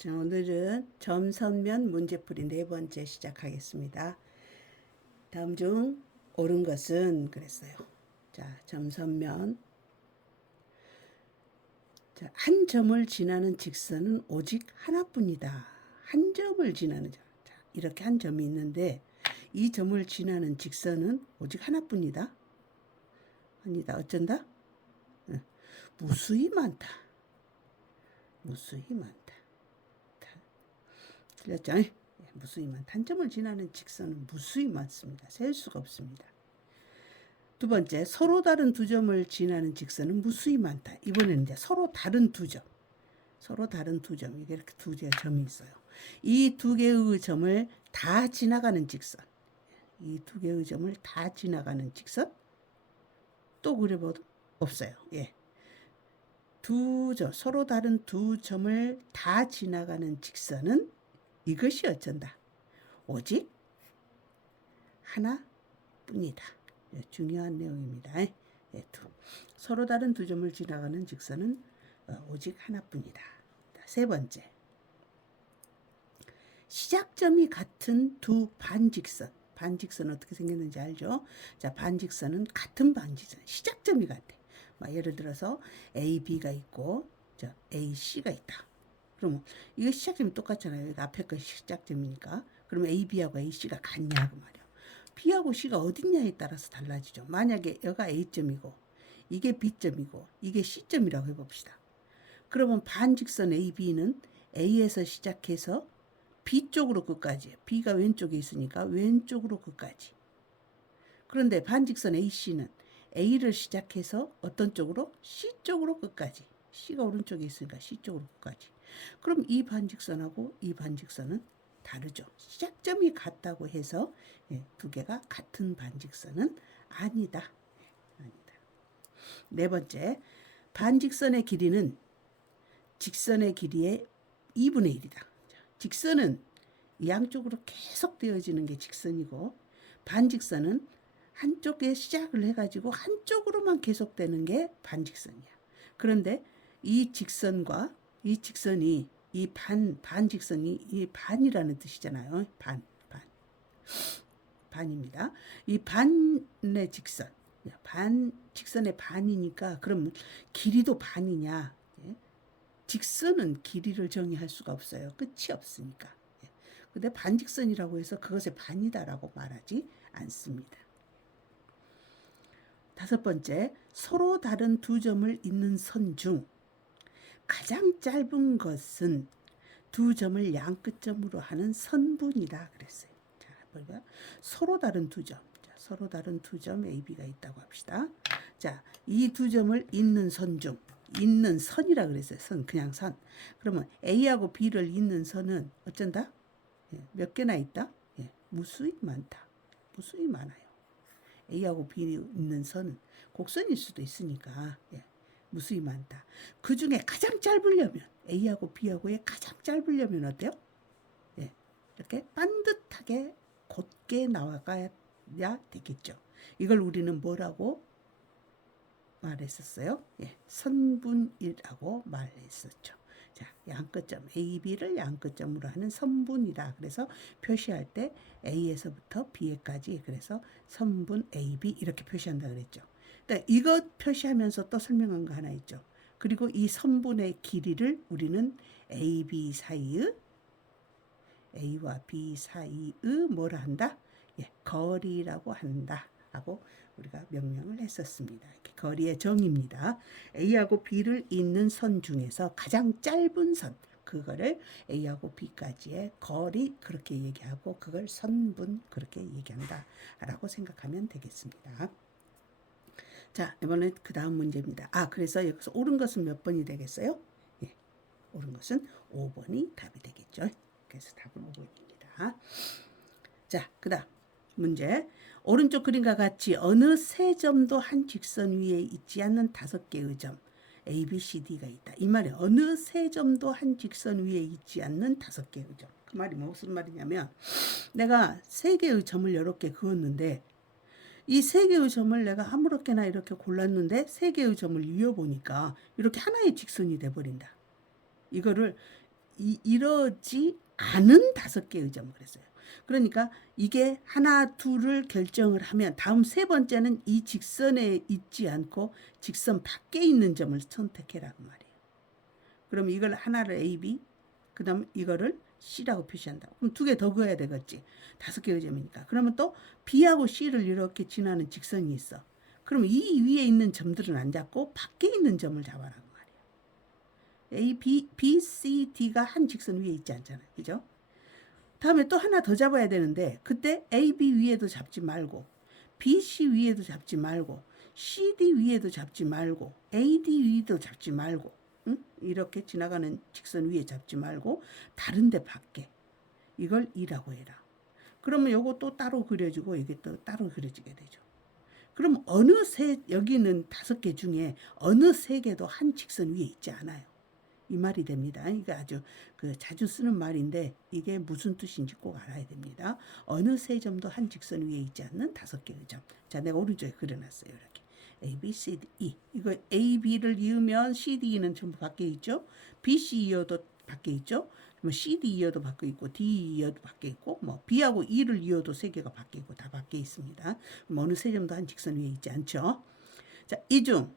자, 오늘은 점선면 문제풀이 네 번째 시작하겠습니다. 다음 중 옳은 것은 그랬어요. 자, 점선면. 자, 한 점을 지나는 직선은 오직 하나뿐이다. 한 점을 지나는 점. 자, 이렇게 한 점이 있는데 이 점을 지나는 직선은 오직 하나뿐이다. 아니다. 어쩐다? 무수히 많다. 무수히 많다. 틀렸죠? 무수히 많다. 한 점을 지나는 직선은 무수히 많습니다. 셀 수가 없습니다. 두 번째, 서로 다른 두 점을 지나는 직선은 무수히 많다. 이번에는 이제 서로 다른 두 점. 서로 다른 두 점. 이게 이렇게 두 개의 점이 있어요. 이 두 개의 점을 다 지나가는 직선. 이 두 개의 점을 다 지나가는 직선? 또 그려봐도 없어요. 예. 두 점, 서로 다른 두 점을 다 지나가는 직선은 이것이 어쩐다. 오직 하나뿐이다. 예, 중요한 내용입니다. 예, 서로 다른 두 점을 지나가는 직선은 오직 하나뿐이다. 세 번째, 시작점이 같은 두 반직선. 반직선 어떻게 생겼는지 알죠? 자, 반직선은 같은 반직선. 시작점이 같아. 예를 들어서 A, B가 있고 A, C가 있다. 그러면 이거 시작점이 똑같잖아요. 여기 앞에 거 시작점이니까. 그러면 A, B하고 A, C가 같냐고 말이야. B하고 C가 어딨냐에 따라서 달라지죠. 만약에 여기가 A점이고 이게 B점이고 이게 C점이라고 해봅시다. 그러면 반직선 AB는 A에서 시작해서 B 쪽으로 끝까지. B가 왼쪽에 있으니까 왼쪽으로 끝까지. 그런데 반직선 AC는 A를 시작해서 어떤 쪽으로? C 쪽으로 끝까지. C가 오른쪽에 있으니까 C 쪽으로 끝까지. 그럼 이 반직선하고 이 반직선은 다르죠. 시작점이 같다고 해서 두 개가 같은 반직선은 아니다. 아니다. 네 번째, 반직선의 길이는 직선의 길이의 2분의 1이다. 직선은 양쪽으로 계속 되어지는 게 직선이고 반직선은 한쪽에 시작을 해가지고 한쪽으로만 계속되는 게 반직선이야. 그런데 이 직선과 이 직선이 반직선이 이 반이라는 뜻이잖아요. 반입니다. 이 반의 직선, 직선의 반이니까 그럼 길이도 반이냐? 직선은 길이를 정의할 수가 없어요. 끝이 없으니까. 근데 반직선이라고 해서 그것의 반이다라고 말하지 않습니다. 다섯 번째, 서로 다른 두 점을 잇는 선 중 가장 짧은 것은 두 점을 양 끝점으로 하는 선분이다 그랬어요. 자, 볼까요? 서로 다른 두 점. 자, 서로 다른 두 점 AB가 있다고 합시다. 자, 이 두 점을 잇는 선 중, 잇는 선이라 그랬어요. 선, 그냥 선. 그러면 A하고 B를 잇는 선은 어쩐다? 몇 개나 있다? 무수히 많다. 무수히 많아요. A하고 B 있는 선은 곡선일 수도 있으니까 무수히 많다. 그 중에 가장 짧으려면 A하고 B하고의 가장 짧으려면 어때요? 이렇게 반듯하게 곧게 나와가야 되겠죠. 이걸 우리는 뭐라고 말했었어요? 선분이라고 말했었죠. 자, 양끝점 AB를 양끝점으로 하는 선분이다. 그래서 표시할 때 A에서부터 B에까지 그래서 선분 AB 이렇게 표시한다 그랬죠. 그러니까 이것 표시하면서 또 설명한 거 하나 있죠. 그리고 이 선분의 길이를 우리는 AB 사이의 A와 B 사이의 뭐라 한다? 거리라고 한다. 하고 우리가 명명을 했었습니다. 거리의 정의입니다. A하고 B를 잇는 선 중에서 가장 짧은 선, 그거를 A하고 B까지의 거리 그렇게 얘기하고 그걸 선분 그렇게 얘기한다 라고 생각하면 되겠습니다. 자, 이번엔 그 다음 문제입니다. 그래서 여기서 옳은 것은 몇 번이 되겠어요? 옳은 것은 5번이 답이 되겠죠. 그래서 답은 5번입니다. 자, 그 다음 문제. 오른쪽 그림과 같이 어느 세 점도 한 직선 위에 있지 않는 5개의 점 A, B, C, D가 있다. 이 말이 어느 세 점도 한 직선 위에 있지 않는 5개의 점. 그 말이 무슨 말이냐면 내가 3개의 점을 이렇게 그었는데 이 3개의 점을 내가 아무렇게나 이렇게 골랐는데 3개의 점을 이어보니까 이렇게 하나의 직선이 돼버린다. 이거를 이러지 않은 5개의 점을 그랬어요. 그러니까 이게 하나, 둘을 결정을 하면 다음 세 번째는 이 직선에 있지 않고 직선 밖에 있는 점을 선택해라고 말이에요. 그럼 이걸 하나를 A, B, 그 다음 이거를 C라고 표시한다. 그럼 2개 더 그어야 되겠지. 5개의 점이니까. 그러면 또 B하고 C를 이렇게 지나는 직선이 있어. 그럼 이 위에 있는 점들은 안 잡고 밖에 있는 점을 잡아라고 말이에요. A, B, C, D가 한 직선 위에 있지 않잖아요. 그죠? 다음에 또 하나 더 잡아야 되는데 그때 A, B 위에도 잡지 말고 B, C 위에도 잡지 말고 C, D 위에도 잡지 말고 A, D 위에도 잡지 말고 이렇게 지나가는 직선 위에 잡지 말고 다른 데 밖에 이걸 2라고 해라. 그러면 요거 또 따로 그려지고 이게 또 따로 그려지게 되죠. 그럼 여기는 5개 중에 어느 3개도 한 직선 위에 있지 않아요. 이 말이 됩니다. 이게 아주 자주 쓰는 말인데 이게 무슨 뜻인지 꼭 알아야 됩니다. 어느 3점도 한 직선 위에 있지 않는 5개의 점. 자, 내가 오른쪽에 그려놨어요. 이렇게. A, B, C, D, E. 이거 A, B를 이으면 C, D, E는 전부 밖에 있죠. B, C 이어도 밖에 있죠. 뭐 C, D 이어도 밖에 있고 D 이어도 밖에 있고 뭐 B하고 E를 이어도 3개가 밖에 있고 다 밖에 있습니다. 그럼 어느 3점도 한 직선 위에 있지 않죠. 자, 이 중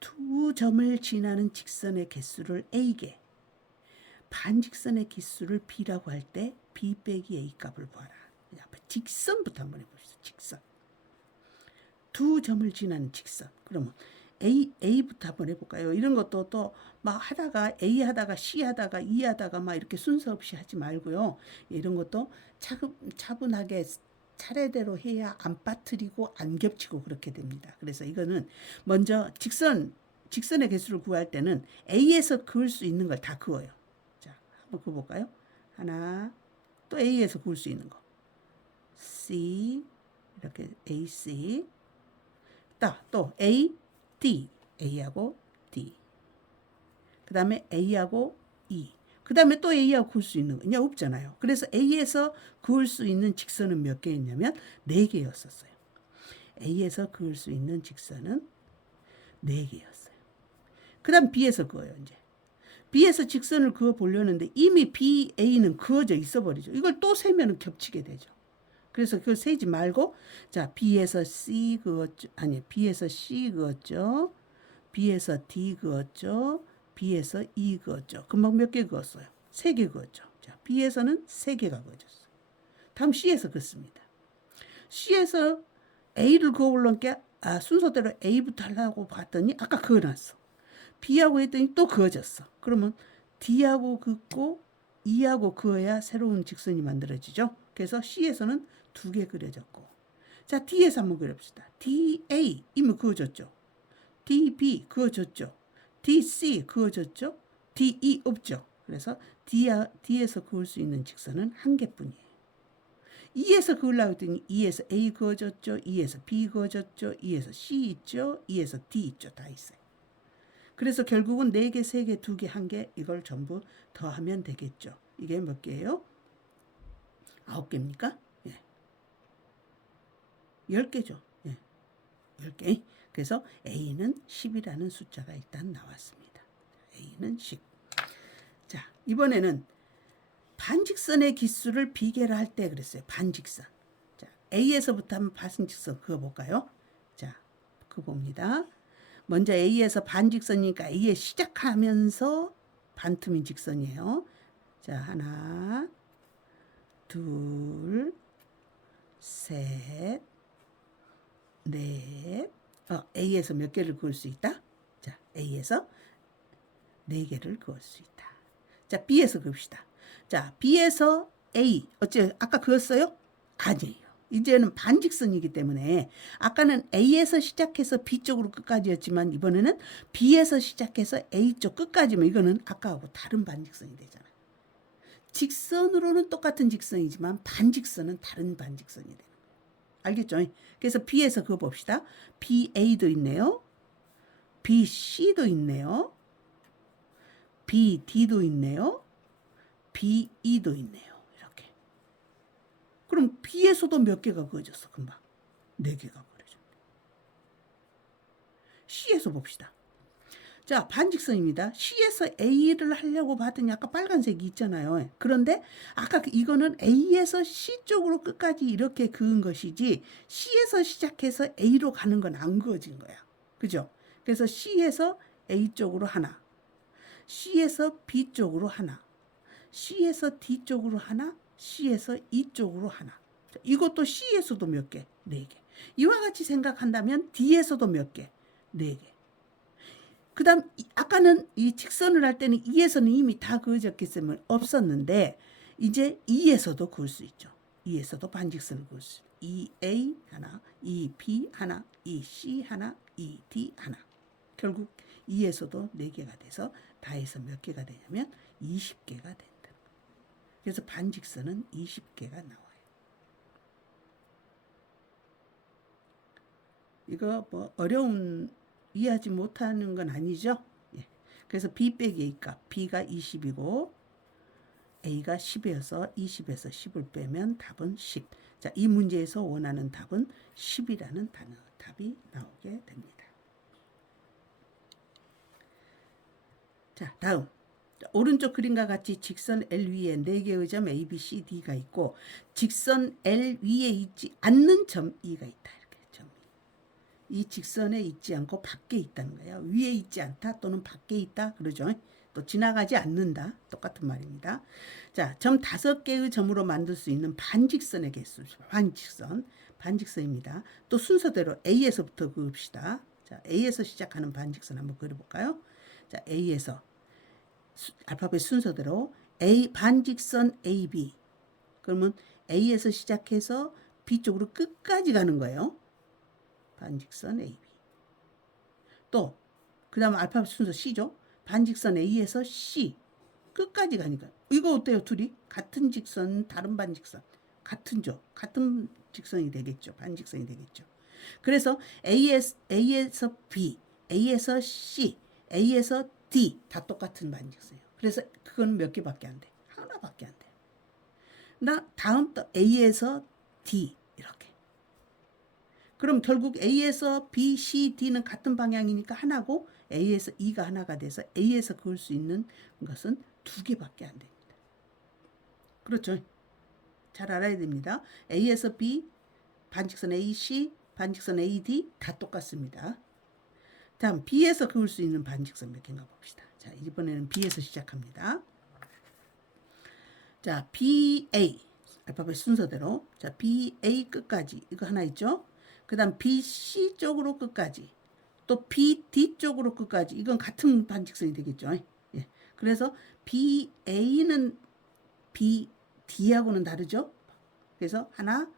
2점을 지나는 직선의 개수를 A개, 반직선의 개수를 B라고 할 때 B 빼기 A 값을 구하라. 직선부터 한번 해봅시다. 직선. 2점을 지나는 직선. 그러면 A부터 한번 해볼까요? 이런 것도 또 막 하다가 A 하다가 C 하다가 E 하다가 막 이렇게 순서 없이 하지 말고요. 이런 것도 차분하게 차례대로 해야 안 빠뜨리고 안 겹치고 그렇게 됩니다. 그래서 이거는 먼저 직선의 개수를 구할 때는 A에서 그을 수 있는 걸 다 그어요. 자, 한번 그어볼까요? 하나, 또 A에서 그을 수 있는 거. C, 이렇게 AC. 또 A, D, A하고 D. 그 다음에 A하고 E. 그 다음에 또 A하고 그을 수 있는 거 그냥 없잖아요. 그래서 A에서 그을 수 있는 직선은 몇 개였냐면 4개였었어요. A에서 그을 수 있는 직선은 4개였어요. 그 다음 B에서 그어요. 이제 B에서 직선을 그어 보려는데 이미 B, A는 그어져 있어 버리죠. 이걸 또 세면 겹치게 되죠. 그래서 그걸 세지 말고 자 B에서 C 그었죠. 아니 B에서 C 그었죠. B에서 D 그었죠. B에서 E 그었죠. 금방 몇 개 그었어요? 3개 그었죠. 자 B에서는 3개가 그어졌어요. 다음 C에서 그었습니다. C에서 A를 그어보려니까 순서대로 A부터 하려고 봤더니 아까 그어놨어. B하고 했더니 또 그어졌어. 그러면 D하고 긋고 E하고 그어야 새로운 직선이 만들어지죠. 그래서 C에서는 2개 그려졌고 자 D에서 한번 그려봅시다. DA 이미 그어졌죠. DB 그어졌죠. DC 그어졌죠. DE 없죠. 그래서 D에서 그을 수 있는 직선은 1개뿐이에요. E에서 그으려고 했더니 E에서 A 그어졌죠. E에서 B 그어졌죠. E에서 C 있죠. E에서 D 있죠. 다 있어요. 그래서 결국은 4개, 3개, 2개, 1개 이걸 전부 더하면 되겠죠. 이게 몇 개예요? 9개입니까? 예. 10개죠. 예. 10개. 그래서 A는 10이라는 숫자가 일단 나왔습니다. A는 10. 자, 이번에는 반직선의 기수를 비계를 할 때 그랬어요. 반직선. 자, A에서부터 한번 반직선 그어볼까요? 자, 그어봅니다. 먼저 A에서 반직선이니까 A에 시작하면서 반틈인 직선이에요. 자, 하나, 둘, 셋, 넷. A에서 몇 개를 그을 수 있다? 자, A에서 4개를 그을 수 있다. 자, B에서 그읍시다. 자, B에서 A. 아까 그었어요? 아니에요. 이제는 반직선이기 때문에 아까는 A에서 시작해서 B 쪽으로 끝까지였지만 이번에는 B에서 시작해서 A 쪽 끝까지면 이거는 아까하고 다른 반직선이 되잖아요. 직선으로는 똑같은 직선이지만 반직선은 다른 반직선이 되는 거예요. 알겠죠? 그래서 B에서 그거 봅시다. BA도 있네요. BC도 있네요. BD도 있네요. BE도 있네요. 이렇게. 그럼 B에서도 몇 개가 그어졌어, 금방? 4개가 그어졌네. C에서 봅시다. 자, 반직선입니다. C에서 A를 하려고 봤더니 아까 빨간색이 있잖아요. 그런데 아까 이거는 A에서 C 쪽으로 끝까지 이렇게 그은 것이지 C에서 시작해서 A로 가는 건 안 그어진 거야. 그죠? 그래서 C에서 A 쪽으로 하나, C에서 B 쪽으로 하나, C에서 D 쪽으로 하나, C에서 E 쪽으로 하나. 자, 이것도 C에서도 몇 개? 4개. 이와 같이 생각한다면 D에서도 몇 개? 4개. 그 다음 아까는 이 직선을 할 때는 E에서는 이미 다 그어졌기 때문에 없었는데 이제 E에서도 그을 수 있죠. E에서도 반직선을 그을 수 있죠. EA 하나, EB 하나, EC 하나, ED 하나. 결국 E에서도 4개가 돼서 다 해서 몇 개가 되냐면 20개가 된다. 그래서 반직선은 20개가 나와요. 이거 뭐 어려운 이해하지 못하는 건 아니죠? 예. 그래서 B 빼기 A 값 B가 20이고 A가 10이어서 20에서 10을 빼면 답은 10. 자, 이 문제에서 원하는 답은 10이라는 단어 답이 나오게 됩니다. 자, 다음. 오른쪽 그림과 같이 직선 L 위에 4개의 점 A, B, C, D가 있고 직선 L 위에 있지 않는 점 E가 있다. 이렇게 점. 이 직선에 있지 않고 밖에 있다는 거예요. 위에 있지 않다 또는 밖에 있다 그러죠. 또 지나가지 않는다. 똑같은 말입니다. 자, 점 5개의 점으로 만들 수 있는 반직선의 개수. 반직선입니다. 또 순서대로 A에서부터 그읍시다. 자, A에서 시작하는 반직선 한번 그려볼까요? 자, A에서 알파벳 순서대로 A 반직선 AB. 그러면 A에서 시작해서 B 쪽으로 끝까지 가는 거예요. 반직선 AB. 또 그다음 알파벳 순서 C죠. 반직선 A에서 C 끝까지 가니까 이거 어때요? 둘이 같은 직선, 다른 반직선. 같은 직선이 되겠죠. 반직선이 되겠죠. 그래서 A에서 B, A에서 C, A에서 D 다 똑같은 반직선이에요. 그래서 그건 몇 개밖에 안 돼. 하나밖에 안 돼. 나 다음 또 A에서 D 이렇게. 그럼 결국 A에서 B, C, D는 같은 방향이니까 하나고 A에서 E가 하나가 돼서 A에서 그을 수 있는 것은 2개밖에 안 됩니다. 그렇죠? 잘 알아야 됩니다. A에서 B, 반직선 AC, 반직선 AD 다 똑같습니다. 다음 B에서 그을 수 있는 반직선 몇 개인가 봅시다. 자, 이번에는 B에서 시작합니다. 자, BA 알파벳 순서대로 자, BA 끝까지 이거 하나 있죠? 그 다음 BC 쪽으로 끝까지 또 BD 쪽으로 끝까지 이건 같은 반직선이 되겠죠? 예. 그래서 BA는 BD하고는 다르죠? 그래서 하나,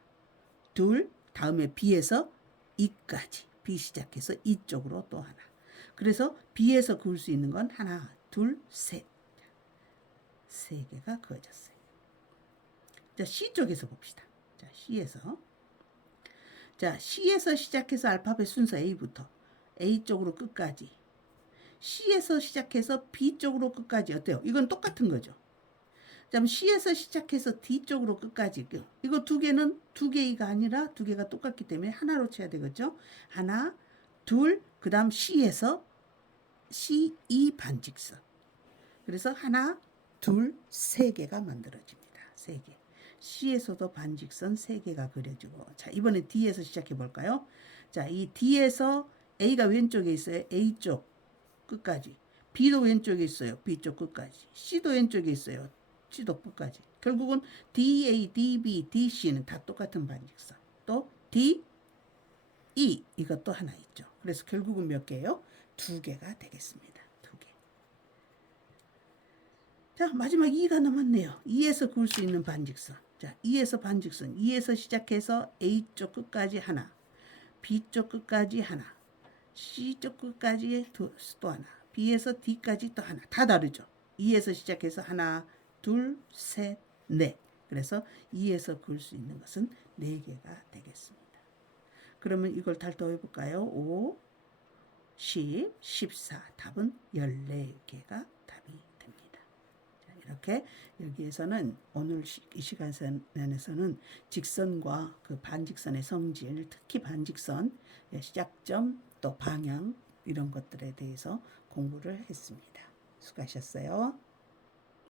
둘, 다음에 B에서 E까지 B 시작해서 E 쪽으로 또 하나. 그래서 B에서 그을 수 있는 건 하나, 둘, 셋. 3개가 그어졌어요. 자, C 쪽에서 봅시다. 자, C에서. 자, C에서 시작해서 알파벳 순서 A부터 A 쪽으로 끝까지. C에서 시작해서 B 쪽으로 끝까지 어때요? 이건 똑같은 거죠. 자, C에서 시작해서 D 쪽으로 끝까지. 이거 2개는 2개가 아니라 2개가 똑같기 때문에 하나로 쳐야 되겠죠. 하나, 둘, 그 다음 C에서 CE 반직선. 그래서 하나, 둘, 3개가 만들어집니다. 3개. C에서도 반직선 3개가 그려지고. 자, 이번에 D에서 시작해 볼까요? 자, 이 D에서 A가 왼쪽에 있어요. A 쪽 끝까지. B도 왼쪽에 있어요. B 쪽 끝까지. C도 왼쪽에 있어요. C도 끝까지. 결국은 DA, DB, DC는 다 똑같은 반직선. 또 D, E 이것도 하나 있죠. 그래서 결국은 몇 개예요? 2개가 되겠습니다. 2개. 자, 마지막 2가 남았네요. 2에서 그을 수 있는 반직선. 자, 2에서 반직선. 2에서 시작해서 A 쪽 끝까지 하나. B 쪽 끝까지 하나. C 쪽 끝까지 또 하나. B에서 D까지 또 하나. 다 다르죠. 2에서 시작해서 하나, 둘, 셋, 넷. 그래서 2에서 그을 수 있는 것은 4개가 되겠습니다. 그러면 이걸 달도해 볼까요? 5, 10, 14. 답은 14개가 답이 됩니다. 자, 이렇게 여기에서는 오늘 이 시간에서는 직선과 그 반직선의 성질, 특히 반직선 시작점 또 방향 이런 것들에 대해서 공부를 했습니다. 수고하셨어요.